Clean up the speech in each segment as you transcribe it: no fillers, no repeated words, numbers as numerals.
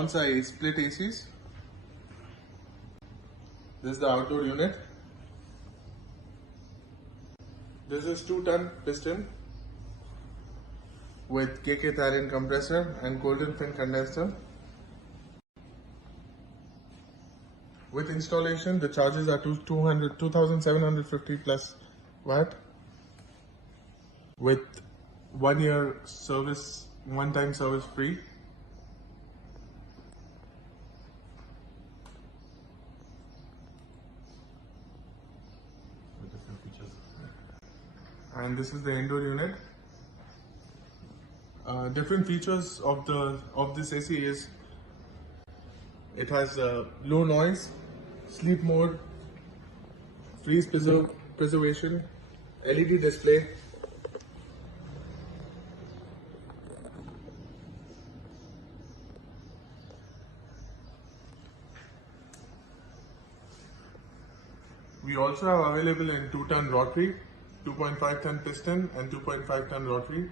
ALONSA split ACs. This is the outdoor unit. This is 2-ton piston with Thailand compressor and golden fin condenser. With installation, the charges are 2,750 plus watt with 1 year service, one-time service free. And this is the indoor unit. Different features of this AC is it has low noise, sleep mode, freeze preservation, LED display. We also have available in 2-ton rotary, 2.5-ton piston and 2.5-ton rotary.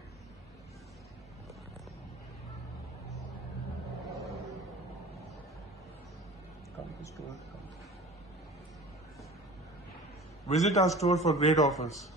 Visit our store for great offers.